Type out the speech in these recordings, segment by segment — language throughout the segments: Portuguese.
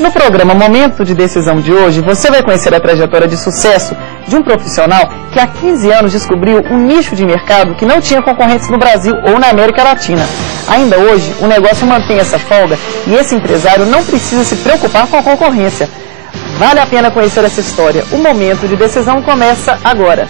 No programa Momento de Decisão de hoje, você vai conhecer a trajetória de sucesso de um profissional que há 15 anos descobriu um nicho de mercado que não tinha concorrentes no Brasil ou na América Latina. Ainda hoje, o negócio mantém essa folga e esse empresário não precisa se preocupar com a concorrência. Vale a pena conhecer essa história. O Momento de Decisão começa agora.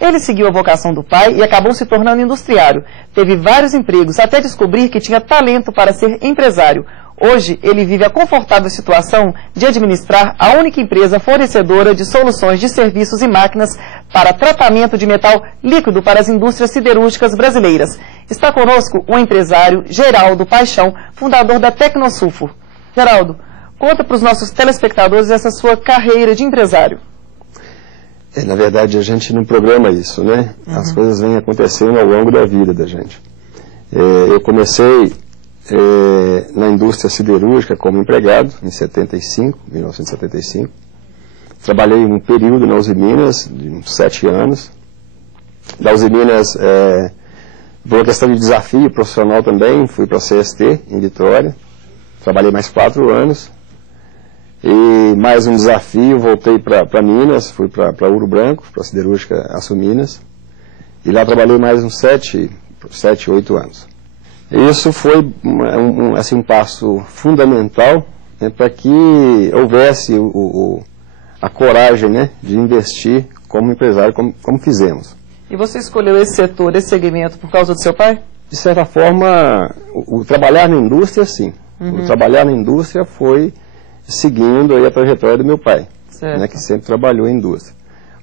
Ele seguiu a vocação do pai e acabou se tornando industriário. Teve vários empregos até descobrir que tinha talento para ser empresário. Hoje, ele vive a confortável situação de administrar a única empresa fornecedora de soluções de serviços e máquinas para tratamento de metal líquido para as indústrias siderúrgicas brasileiras. Está conosco o empresário Geraldo Paixão, fundador da Tecnosulfur. Geraldo, conta para os nossos telespectadores essa sua carreira de empresário. Na verdade, a gente não programa isso, né? As coisas vêm acontecendo ao longo da vida da gente. Eu comecei na indústria siderúrgica como empregado, em 1975. Trabalhei um período na Uzi Minas, de uns 7 anos. Da Uzi Minas, por uma questão de desafio profissional também, fui para a CST, em Vitória. Trabalhei mais 4 anos. E mais um desafio, voltei para Minas, fui para Ouro Branco, para a siderúrgica Aço Minas. E lá trabalhei mais uns 7, 8 anos. Isso foi um passo fundamental, né, para que houvesse a coragem, né, de investir como empresário, como fizemos. E você escolheu esse setor, esse segmento, por causa do seu pai? De certa forma, o trabalhar na indústria, sim. O trabalhar na indústria foi seguindo aí a trajetória do meu pai, né, que sempre trabalhou em indústria.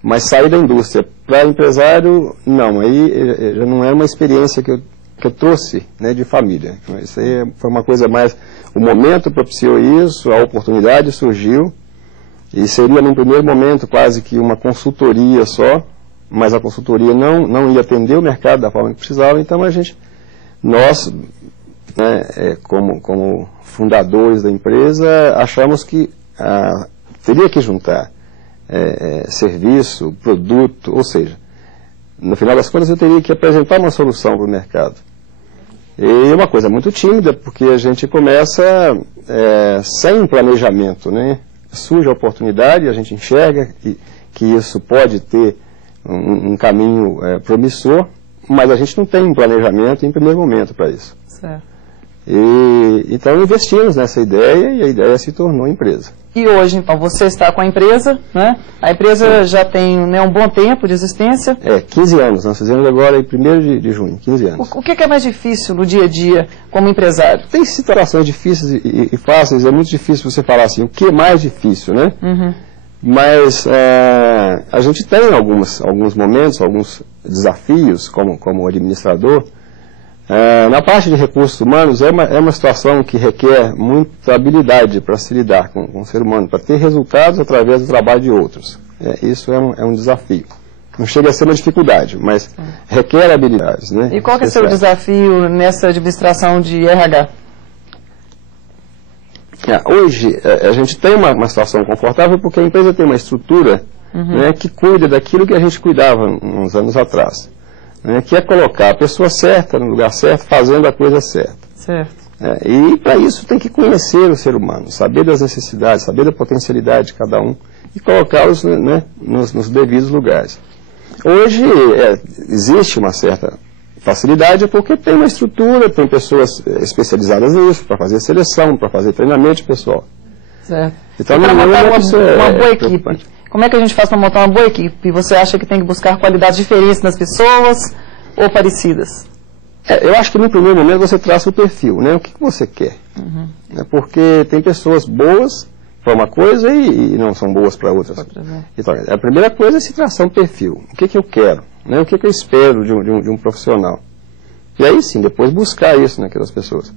Mas sair da indústria para empresário, não, aí já não era uma experiência que eu trouxe, né, de família. Isso aí foi uma coisa mais, o momento propiciou isso, a oportunidade surgiu, e seria num primeiro momento quase que uma consultoria só, mas a consultoria não ia atender o mercado da forma que precisava, então nós, né, como fundadores da empresa, achamos que teria que juntar serviço, produto, ou seja, no final das contas eu teria que apresentar uma solução para o mercado. E uma coisa muito tímida, porque a gente começa sem planejamento, né? Surge a oportunidade, a gente enxerga que isso pode ter um caminho promissor, mas a gente não tem um planejamento em primeiro momento para isso. Certo. Então investimos nessa ideia e a ideia se tornou empresa. E hoje, então, você está com a empresa, né? A empresa já tem, né, um bom tempo de existência. 15 anos. Nós fizemos agora em 1º de junho, 15 anos. O que é mais difícil no dia a dia como empresário? Tem situações difíceis e fáceis. É muito difícil você falar assim, o que é mais difícil, né? Mas a gente tem alguns momentos, alguns desafios como administrador. Na parte de recursos humanos, é uma situação que requer muita habilidade para se lidar com o ser humano, para ter resultados através do trabalho de outros. Isso é um desafio. Não chega a ser uma dificuldade, mas requer habilidades, né? E qual que é o seu desafio nessa administração de RH? Hoje, a gente tem uma situação confortável porque a empresa tem uma estrutura, né, que cuida daquilo que a gente cuidava uns anos atrás. Que é colocar a pessoa certa no lugar certo, fazendo a coisa certa. Certo. E para isso tem que conhecer o ser humano, saber das necessidades, saber da potencialidade de cada um e colocá-los, né, nos devidos lugares. Hoje existe uma certa facilidade porque tem uma estrutura, tem pessoas especializadas nisso, para fazer seleção, para fazer treinamento pessoal. Certo. Então, para montar uma boa equipe. Como é que a gente faz para montar uma boa equipe? Você acha que tem que buscar qualidades diferentes nas pessoas ou parecidas? Eu acho que no primeiro momento você traça o perfil, né? O que você quer. Porque tem pessoas boas para uma coisa e não são boas para outras. Então, a primeira coisa é se traçar um perfil. O que eu quero? Né? O que eu espero de um profissional? E aí sim, depois buscar isso naquelas pessoas.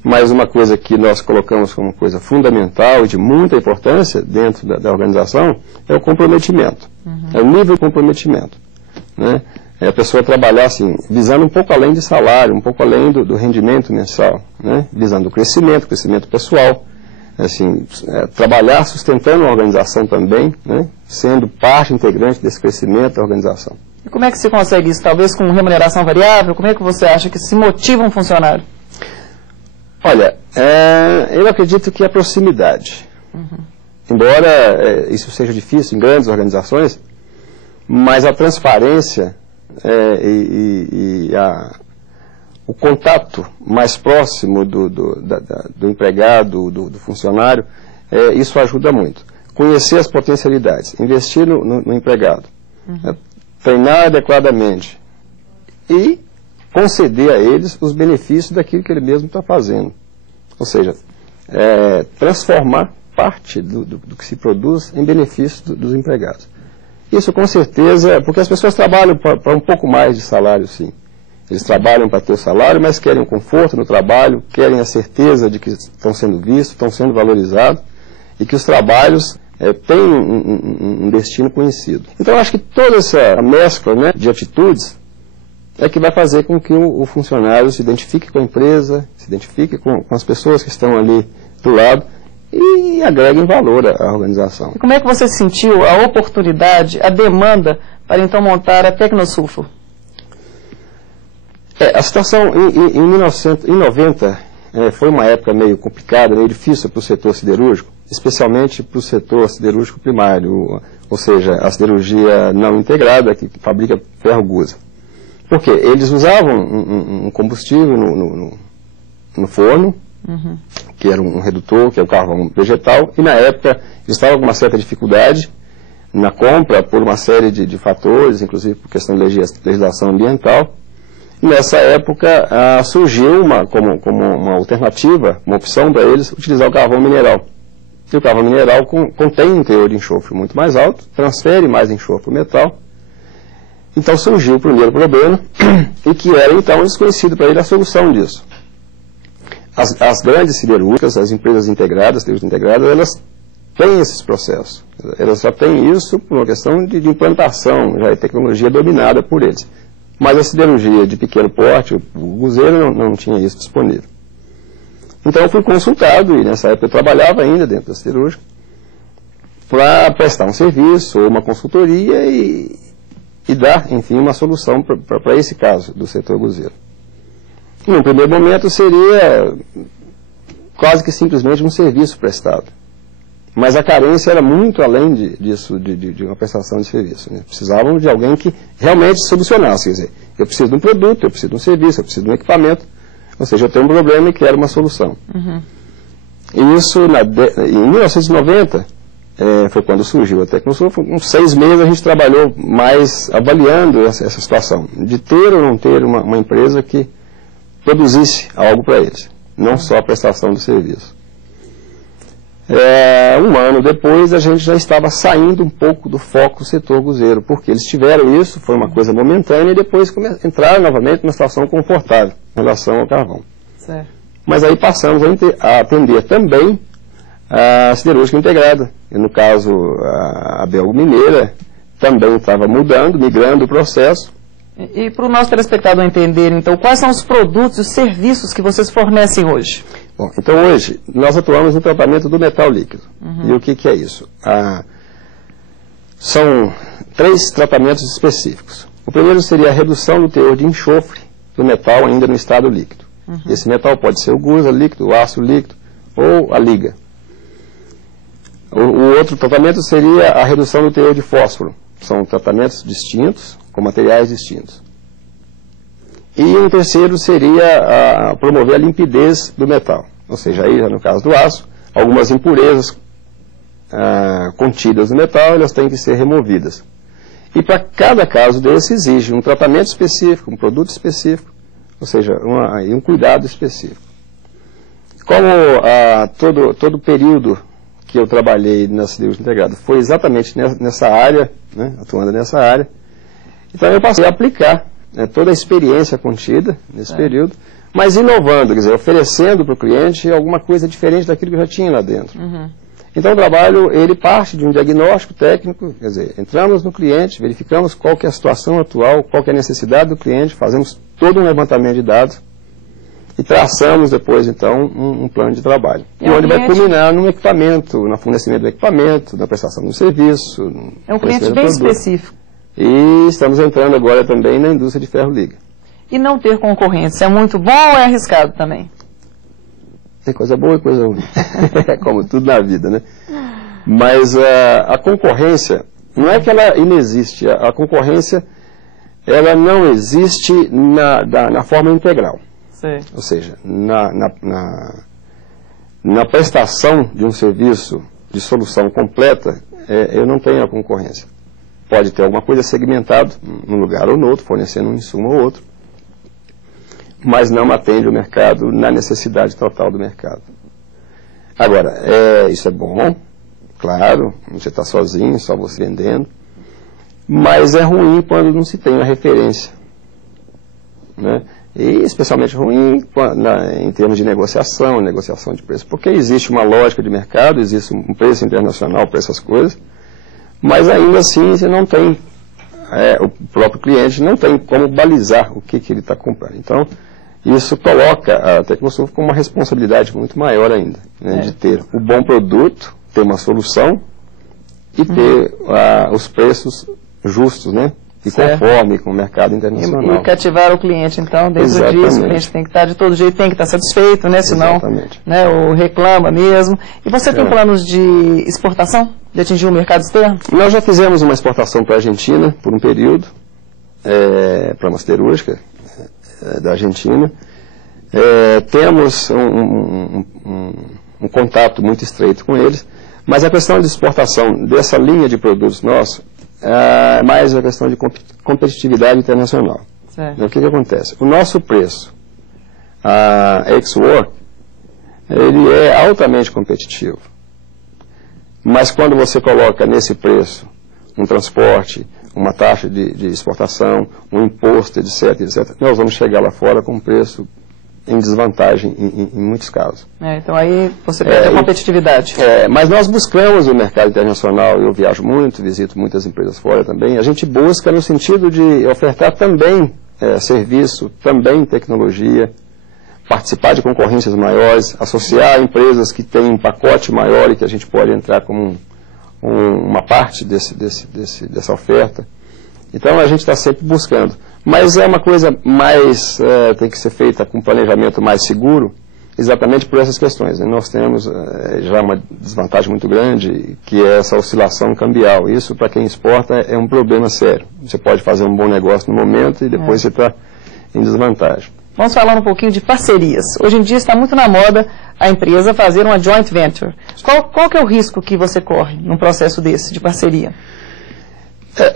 Mas uma coisa que nós colocamos como coisa fundamental e de muita importância dentro da organização é o comprometimento. É o nível de comprometimento. Né? É a pessoa trabalhar assim, visando um pouco além de salário, um pouco além do rendimento mensal, né? Visando o crescimento pessoal. assim, trabalhar sustentando a organização também, né, sendo parte integrante desse crescimento da organização. E como é que se consegue isso? Talvez com remuneração variável? Como é que você acha que se motiva um funcionário? Olha, eu acredito que a proximidade. Embora isso seja difícil em grandes organizações, mas a transparência o contato mais próximo do empregado, do funcionário, isso ajuda muito. Conhecer as potencialidades, investir no empregado, treinar adequadamente e conceder a eles os benefícios daquilo que ele mesmo está fazendo. Ou seja, transformar parte do que se produz em benefício dos empregados. Isso com certeza, porque as pessoas trabalham para um pouco mais de salário, sim. Eles trabalham para ter o salário, mas querem conforto no trabalho, querem a certeza de que estão sendo vistos, estão sendo valorizados e que os trabalhos têm um destino conhecido. Então, eu acho que toda essa mescla, né, de atitudes é que vai fazer com que o funcionário se identifique com a empresa, se identifique com as pessoas que estão ali do lado e agreguem valor à organização. E como é que você sentiu a oportunidade, a demanda para então montar a Tecnosulfo? A situação em 1990 foi uma época meio complicada, meio difícil para o setor siderúrgico, especialmente para o setor siderúrgico primário, ou seja, a siderurgia não integrada que fabrica ferro-gusa. Por quê? Eles usavam um combustível no forno, que era um redutor, que é o carvão vegetal, e na época eles estavam com uma certa dificuldade na compra por uma série de fatores, inclusive por questão de legislação ambiental. E nessa época surgiu como uma alternativa, uma opção para eles, utilizar o carvão mineral. E o carvão mineral contém um teor de enxofre muito mais alto, transfere mais enxofre para o metal. Então surgiu o primeiro problema, e que era então desconhecido para ele a solução disso. As grandes siderúrgicas, as empresas integradas, elas têm esses processos. Elas só têm isso por uma questão de implantação, já é tecnologia dominada por eles. Mas a siderurgia de pequeno porte, o guzeiro, não tinha isso disponível. Então eu fui consultado, e nessa época eu trabalhava ainda dentro da siderúrgica, para prestar um serviço ou uma consultoria e dar, enfim, uma solução para esse caso do setor guzeiro. No primeiro momento seria quase que simplesmente um serviço prestado. Mas a carência era muito além disso, de uma prestação de serviço, né? Precisavam de alguém que realmente solucionasse. Quer dizer, eu preciso de um produto, eu preciso de um serviço, eu preciso de um equipamento. Ou seja, eu tenho um problema e quero uma solução. E isso, em 1990, foi quando surgiu a Tecnosulfo. Uns 6 meses a gente trabalhou mais avaliando essa situação, de ter ou não ter uma empresa que produzisse algo para eles, não só a prestação do serviço. Um ano depois a gente já estava saindo um pouco do foco do setor guzeiro, porque eles tiveram isso, foi uma coisa momentânea, e depois entraram novamente numa situação confortável em relação ao carvão. Certo. Mas aí passamos a atender também a siderúrgica integrada, e no caso a Belgo Mineira também estava migrando o processo. E para o nosso telespectador entender, então, quais são os produtos e os serviços que vocês fornecem hoje? Bom, então hoje nós atuamos no tratamento do metal líquido. E o que é isso? São 3 tratamentos específicos. O primeiro seria a redução do teor de enxofre do metal ainda no estado líquido. Esse metal pode ser o gusa líquido, o aço líquido ou a liga. O outro tratamento seria a redução do teor de fósforo. São tratamentos distintos, com materiais distintos. E um terceiro seria promover a limpidez do metal. Ou seja, aí, no caso do aço, algumas impurezas contidas no metal, elas têm que ser removidas. E para cada caso desse exige um tratamento específico, um produto específico, ou seja, um cuidado específico. Como todo o período que eu trabalhei na siderúrgica integrada foi exatamente nessa área, né, atuando nessa área, então eu passei a aplicar toda a experiência contida nesse período, mas inovando, quer dizer, oferecendo para o cliente alguma coisa diferente daquilo que eu já tinha lá dentro. Então o trabalho, ele parte de um diagnóstico técnico, quer dizer, entramos no cliente, verificamos qual que é a situação atual, qual que é a necessidade do cliente, fazemos todo um levantamento de dados, e traçamos depois, então, um plano de trabalho. E onde vai culminar no equipamento, no fornecimento do equipamento, na prestação do serviço. É um cliente bem específico. E estamos entrando agora também na indústria de ferro-liga. E não ter concorrência é muito bom ou é arriscado também? Tem coisa boa e coisa ruim. Como tudo na vida, né? Mas a concorrência, não é que ela inexiste, a concorrência, ela não existe na forma integral. Sim. Ou seja, na prestação de um serviço de solução completa, eu não tenho a concorrência. Pode ter alguma coisa segmentada num lugar ou no outro, fornecendo um insumo ou outro, mas não atende o mercado na necessidade total do mercado. Agora, isso é bom, claro, você está sozinho, só você vendendo, mas é ruim quando não se tem uma referência, né? E especialmente ruim em termos de negociação de preço, porque existe uma lógica de mercado, existe um preço internacional para essas coisas, mas ainda assim você não tem, o próprio cliente não tem como balizar o que ele está comprando. Então, isso coloca a Tecnosul com uma responsabilidade muito maior ainda, né, de ter o bom produto, ter uma solução e ter os preços justos, né? E conforme com o mercado internacional. E cativar o cliente, então, dentro disso, o cliente tem que estar de todo jeito, tem que estar satisfeito, né? Senão, né, ou reclama mesmo. E você tem planos de exportação, de atingir o mercado externo? Nós já fizemos uma exportação para a Argentina, por um período, para uma siderúrgica da Argentina. Temos um contato muito estreito com eles, mas a questão de exportação dessa linha de produtos nossos é mais a questão de competitividade internacional. O que acontece? O nosso preço, a ex-work, ele é altamente competitivo. Mas quando você coloca nesse preço um transporte, uma taxa de exportação, um imposto, etc., nós vamos chegar lá fora com um preço em desvantagem em muitos casos. Então aí você perde a competitividade. Mas nós buscamos o mercado internacional, eu viajo muito, visito muitas empresas fora também, a gente busca no sentido de ofertar também serviço, também tecnologia, participar de concorrências maiores, associar empresas que têm um pacote maior e que a gente pode entrar como uma parte dessa oferta. Então a gente está sempre buscando. Mas é uma coisa mais, tem que ser feita com um planejamento mais seguro, exatamente por essas questões, né? Nós temos já uma desvantagem muito grande, que é essa oscilação cambial. Isso, para quem exporta, é um problema sério. Você pode fazer um bom negócio no momento e depois você está em desvantagem. Vamos falar um pouquinho de parcerias. Hoje em dia está muito na moda a empresa fazer uma joint venture. Qual que é o risco que você corre num processo desse, de parceria?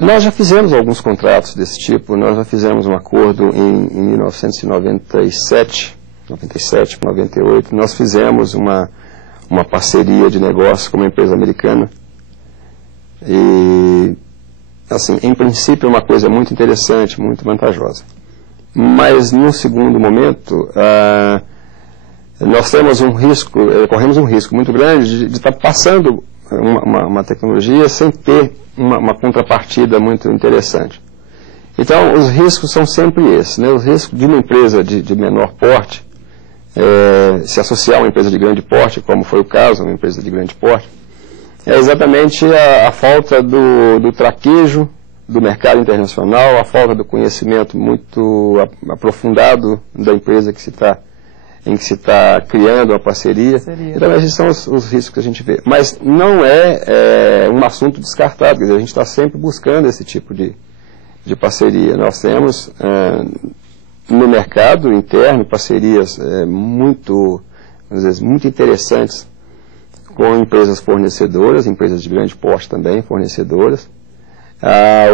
Nós já fizemos alguns contratos desse tipo. Nós já fizemos um acordo em 1997, 97 para 98. Nós fizemos uma parceria de negócio com uma empresa americana. E, assim, em princípio é uma coisa muito interessante, muito vantajosa. Mas, no segundo momento, nós temos corremos um risco muito grande de estar passando uma tecnologia sem ter uma contrapartida muito interessante. Então, os riscos são sempre esses, né? O risco de uma empresa de menor porte se associar a uma empresa de grande porte, como foi o caso, uma empresa de grande porte, é exatamente a falta do traquejo do mercado internacional, a falta do conhecimento muito aprofundado da empresa em que se está criando uma parceria. Então, esses são os riscos que a gente vê. Mas não é um assunto descartado, quer dizer, a gente está sempre buscando esse tipo de parceria. Nós temos no mercado interno parcerias muito interessantes com empresas fornecedoras, empresas de grande porte também, fornecedoras.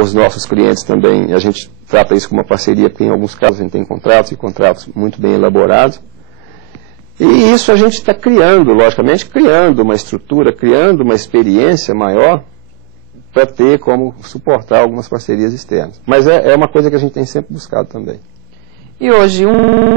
Os nossos clientes também, a gente trata isso como uma parceria, porque em alguns casos a gente tem contratos muito bem elaborados. E isso a gente está criando, logicamente, criando uma estrutura, criando uma experiência maior para ter como suportar algumas parcerias externas. Mas é uma coisa que a gente tem sempre buscado também. E hoje,